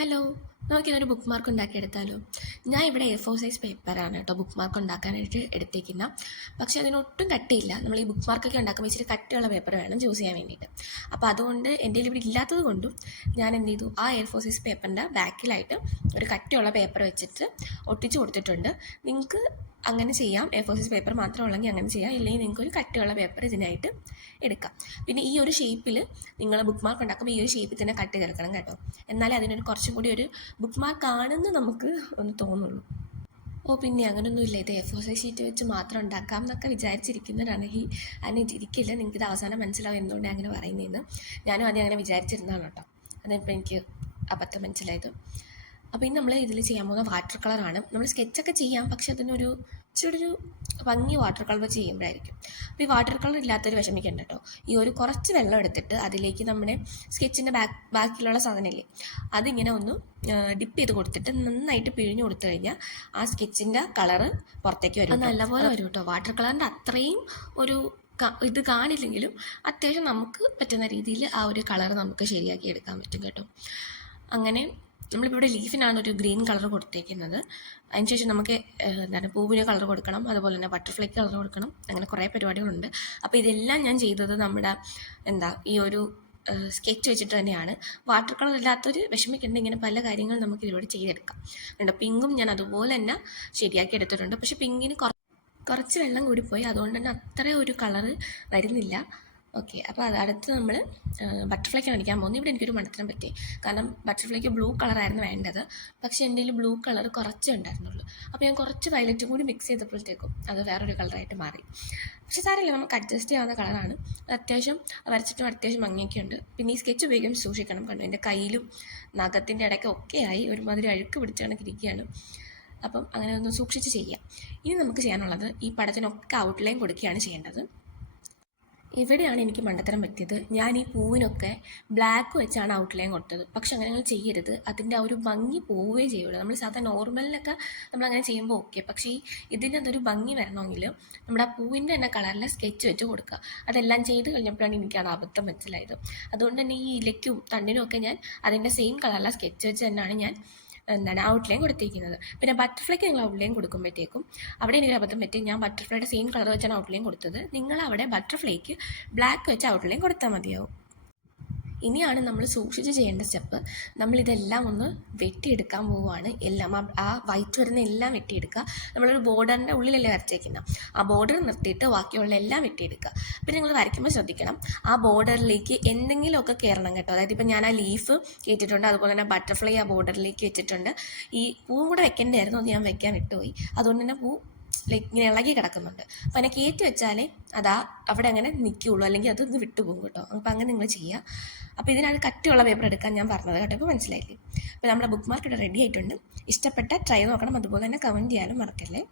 Hello, നമുക്കിതൊരു book mark ഉണ്ടാക്കിയെടുത്താലോ? ഞാൻ ഇവിടെ A4 സൈസ് പേപ്പറാണ് കേട്ടോ ബുക്ക് മാർക്ക് ഉണ്ടാക്കാനായിട്ട് എടുത്തേക്കുന്ന. പക്ഷേ അതിനൊട്ടും കട്ടിയില്ല. നമ്മൾ ഈ ബുക്ക് മാർക്കൊക്കെ ഉണ്ടാക്കുമ്പോൾ ഇച്ചിരി കട്ടിയുള്ള പേപ്പർ വേണം ചൂസ് ചെയ്യാൻ വേണ്ടിയിട്ട്. അപ്പോൾ അതുകൊണ്ട് എൻ്റെ കയ്യിൽ ഇവിടെ ഇല്ലാത്തത് കൊണ്ടും ഞാൻ എന്ത് ചെയ്തു, ആ A4 സൈസ് പേപ്പറിൻ്റെ ബാക്കിലായിട്ട് ഒരു കട്ടിയുള്ള പേപ്പർ വെച്ചിട്ട് ഒട്ടിച്ച് കൊടുത്തിട്ടുണ്ട്. നിങ്ങൾക്ക് അങ്ങനെ ചെയ്യാം. A4 സൈസ് പേപ്പർ മാത്രം ഉള്ളെങ്കിൽ അങ്ങനെ ചെയ്യാം, ഇല്ലെങ്കിൽ നിങ്ങൾക്ക് ഒരു കട്ടിയുള്ള പേപ്പർ ഇതിനായിട്ട് എടുക്കാം. പിന്നെ ഈ ഒരു ഷേപ്പിൽ നിങ്ങൾ ബുക്ക് മാർക്ക് ഉണ്ടാക്കുമ്പോൾ ഈ ഒരു ഷേപ്പിൽ തന്നെ കട്ട് ചേർക്കണം കേട്ടോ. എന്നാലേ അതിനൊരു കുറച്ചും കൂടി ഒരു ബുക്ക് മാർക്ക് ആണെന്ന് നമുക്ക് ഒന്ന് തോന്നുള്ളൂ. പിന്നെ അങ്ങനെയൊന്നുമില്ല, ഇത് A4 സൈസ് ഷീറ്റ് വെച്ച് മാത്രം ഉണ്ടാക്കാം എന്നൊക്കെ വിചാരിച്ചിരിക്കുന്നവരാണെങ്കിൽ അങ്ങനെ ഇരിക്കില്ല. നിങ്ങൾക്കിത് അവസാനം മനസ്സിലാവും എന്തുകൊണ്ടാണ് അങ്ങനെ പറയുന്നതെന്ന്. ഞാനും ആദ്യം അങ്ങനെ വിചാരിച്ചിരുന്നതാണ് കേട്ടോ. അതിപ്പോൾ എനിക്ക് അബദ്ധം മനസ്സിലായത്. അപ്പോൾ ഇനി നമ്മൾ ഇതിൽ ചെയ്യാൻ പോകുന്ന വാട്ടർ കളറാണ്. നമ്മൾ സ്കെച്ചൊക്കെ ചെയ്യാം, പക്ഷെ അതിനൊരു ഇച്ചിരി ഒരു ഭംഗി വാട്ടർ കളർ വെച്ച് ചെയ്യുമ്പോഴായിരിക്കും. അപ്പോൾ ഈ വാട്ടർ കളർ ഇല്ലാത്തൊരു വിഷമിക്കണ്ട കേട്ടോ. ഈ ഒരു കുറച്ച് വെള്ളം എടുത്തിട്ട് അതിലേക്ക് നമ്മുടെ സ്കെച്ചിൻ്റെ ബാക്കിലുള്ള സാധനമില്ലേ, അതിങ്ങനെ ഒന്ന് ഡിപ്പ് ചെയ്ത് കൊടുത്തിട്ട് നന്നായിട്ട് പിഴിഞ്ഞു കൊടുത്തു കഴിഞ്ഞാൽ ആ സ്കെച്ചിൻ്റെ കളറ് പുറത്തേക്ക് വരും. നല്ലപോലെ വരും കേട്ടോ. വാട്ടർ കളറിൻ്റെ അത്രയും ഒരു ഇത് കാണില്ലെങ്കിലും അത്യാവശ്യം നമുക്ക് പറ്റുന്ന രീതിയിൽ ആ ഒരു കളർ നമുക്ക് ശരിയാക്കി എടുക്കാൻ പറ്റും കേട്ടോ. അങ്ങനെ നമ്മളിപ്പോൾ ഇവിടെ ലീഫിനാണ് ഒരു ഗ്രീൻ കളർ കൊടുത്തേക്കുന്നത്. അതിനുശേഷം നമുക്ക് പൂവിന് കളർ കൊടുക്കണം, അതുപോലെ തന്നെ ബട്ടർഫ്ലൈക്ക് കളർ കൊടുക്കണം. അങ്ങനെ കുറേ പരിപാടികളുണ്ട്. അപ്പോൾ ഇതെല്ലാം ഞാൻ ചെയ്തത് നമ്മുടെ ഈ ഒരു സ്കെച്ച് വെച്ചിട്ട് തന്നെയാണ്. വാട്ടർ കളർ ഇല്ലാത്തൊരു വിഷമിക്കേണ്ട, ഇങ്ങനെ പല കാര്യങ്ങൾ നമുക്ക് ഇതിലൂടെ ചെയ്തെടുക്കാം. പിങ്കും ഞാൻ അതുപോലെ തന്നെ ശരിയാക്കി എടുത്തിട്ടുണ്ട്. പക്ഷേ പിങ്കിന് കുറച്ച് വെള്ളം കൂടിപ്പോയി, അതുകൊണ്ട് തന്നെ അത്ര ഒരു കളറ് വരുന്നില്ല. ഓക്കെ, അപ്പോൾ അടുത്ത് നമ്മൾ ബട്ടർഫ്ലൈക്കാണ് അടിക്കാൻ പോകുന്നത്. ഇവിടെ എനിക്കൊരു മണ്ടത്തരം പറ്റി. കാരണം ബട്ടർഫ്ലൈക്ക് ബ്ലൂ കളറായിരുന്നു വേണ്ടത്, പക്ഷേ എൻ്റെ കയ്യിൽ ബ്ലൂ കളർ കുറച്ചേ ഉണ്ടായിരുന്നുള്ളൂ. അപ്പോൾ ഞാൻ കുറച്ച് വയലറ്റും കൂടി മിക്സ് ചെയ്തപ്പോഴത്തേക്കും അത് വേറൊരു കളറായിട്ട് മാറി. പക്ഷേ സാരമില്ല, നമുക്ക് അഡ്ജസ്റ്റ് ചെയ്യാവുന്ന കളറാണ്. അത്യാവശ്യം വരച്ചിട്ടും അത്യാവശ്യം ഭംഗിയൊക്കെ ഉണ്ട്. പിന്നെ ഈ സ്കെച്ച് ഉപയോഗിക്കുമ്പോൾ സൂക്ഷിക്കണം. കണ്ടു, എൻ്റെ കയ്യിലും നഖത്തിൻ്റെ ഇടയ്ക്കൊക്കെ ആയി ഒരുമാതിരി അഴുക്ക് പിടിച്ച് കണക്കിരിക്കുകയാണ്. അപ്പം അങ്ങനെ ഒന്ന് സൂക്ഷിച്ച് ചെയ്യാം. ഇനി നമുക്ക് ചെയ്യാനുള്ളത് ഈ പടത്തിനൊക്കെ ഔട്ട്ലൈൻ കൊടുക്കുകയാണ് ചെയ്യേണ്ടത്. ഇവിടെയാണ് എനിക്ക് മണ്ടത്തരം പറ്റിയത്. ഞാൻ ഈ പൂവിനൊക്കെ ബ്ലാക്ക് വെച്ചാണ് ഔട്ട്ലൈൻ കൊടുത്തത്. പക്ഷെ അങ്ങനെ നിങ്ങൾ ചെയ്യരുത്, അതിൻ്റെ ആ ഒരു ഭംഗി പോവുകയേ ചെയ്യുള്ളൂ. നമ്മൾ സാധാരണ നോർമലിനൊക്കെ നമ്മളങ്ങനെ ചെയ്യുമ്പോൾ ഓക്കെ, പക്ഷേ ഇതിൻ്റെ അതൊരു ഭംഗി വരണമെങ്കിൽ നമ്മുടെ ആ പൂവിൻ്റെ തന്നെ കളറിലെ സ്കെച്ച് വെച്ച് കൊടുക്കുക. അതെല്ലാം ചെയ്ത് കഴിഞ്ഞപ്പോഴാണ് എനിക്കത് അബദ്ധം മനസ്സിലായത്. അതുകൊണ്ട് തന്നെ ഈ ഇലയ്ക്കും തണ്ടിനും ഒക്കെ ഞാൻ അതിൻ്റെ സെയിം കളറിലെ സ്കെച്ച് വെച്ച് തന്നെയാണ് ഞാൻ ഔട്ട്ലൈൻ കൊടുത്തിരിക്കുന്നത്. പിന്നെ ബട്ടർഫ്ലൈക്ക് നിങ്ങൾ ഔട്ട്ലൈൻ കൊടുക്കുമ്പോഴത്തേക്കും അവിടെ എനിക്ക് അബദ്ധം പറ്റി. ഞാൻ ബട്ടർഫ്ലൈയുടെ സെയിം കളർ വെച്ചാണ് ഔട്ട്ലൈൻ കൊടുത്തത്. നിങ്ങൾ അവിടെ ബട്ടർഫ്ലൈക്ക് ബ്ലാക്ക് വെച്ച് ഔട്ട്ലൈൻ കൊടുത്താൽ മതിയാവും. ഇനിയാണ് നമ്മൾ സൂക്ഷിച്ച് ചെയ്യേണ്ട സ്റ്റെപ്പ്. നമ്മളിതെല്ലാം ഒന്ന് വെട്ടിയെടുക്കാൻ പോവുകയാണ്. എല്ലാം ആ വൈറ്റ് വരുന്ന എല്ലാം വെട്ടിയെടുക്കുക. നമ്മളൊരു ബോർഡറിൻ്റെ ഉള്ളിലല്ലേ വരച്ചേക്കുന്നത്, ആ ബോർഡർ നിർത്തിയിട്ട് ബാക്കിയുള്ള എല്ലാം വെട്ടിയെടുക്കുക. പിന്നെ നിങ്ങൾ വരയ്ക്കുമ്പോൾ ശ്രദ്ധിക്കണം, ആ ബോർഡറിലേക്ക് എന്തെങ്കിലുമൊക്കെ കയറണം കേട്ടോ. അതായത് ഇപ്പം ഞാൻ ആ ലീഫ് കയറ്റിയിട്ടുണ്ട്, അതുപോലെ തന്നെ ബട്ടർഫ്ലൈ ആ ബോർഡറിലേക്ക് വെച്ചിട്ടുണ്ട്. ഈ പൂവും കൂടെ വെക്കേണ്ടായിരുന്നു, അത് ഞാൻ വെക്കാൻ വിട്ടുപോയി. അതുകൊണ്ട് തന്നെ പൂ ഇങ്ങനെ ഇളകി കിടക്കുന്നുണ്ട്. അപ്പോൾ അതിനെ കയറ്റി വെച്ചാലേ അവിടെ അങ്ങനെ നിൽക്കുകയുള്ളൂ, അല്ലെങ്കിൽ അത് വിട്ടുപോകും കേട്ടോ. അപ്പോൾ അങ്ങനെ നിങ്ങൾ ചെയ്യുക. അപ്പോൾ ഇതിനാണ് കട്ടിയുള്ള പേപ്പർ എടുക്കാൻ ഞാൻ പറഞ്ഞത് കേട്ടോ. ഇപ്പോൾ മനസ്സിലായില്ലേ? അപ്പോൾ നമ്മുടെ ബുക്ക് മാർക്ക് ഇവിടെ റെഡി ആയിട്ടുണ്ട്. ഇഷ്ടപ്പെട്ട ട്രൈ നോക്കണം, അതുപോലെ തന്നെ കമൻറ്റ് ചെയ്യാനും മറക്കല്ലേ.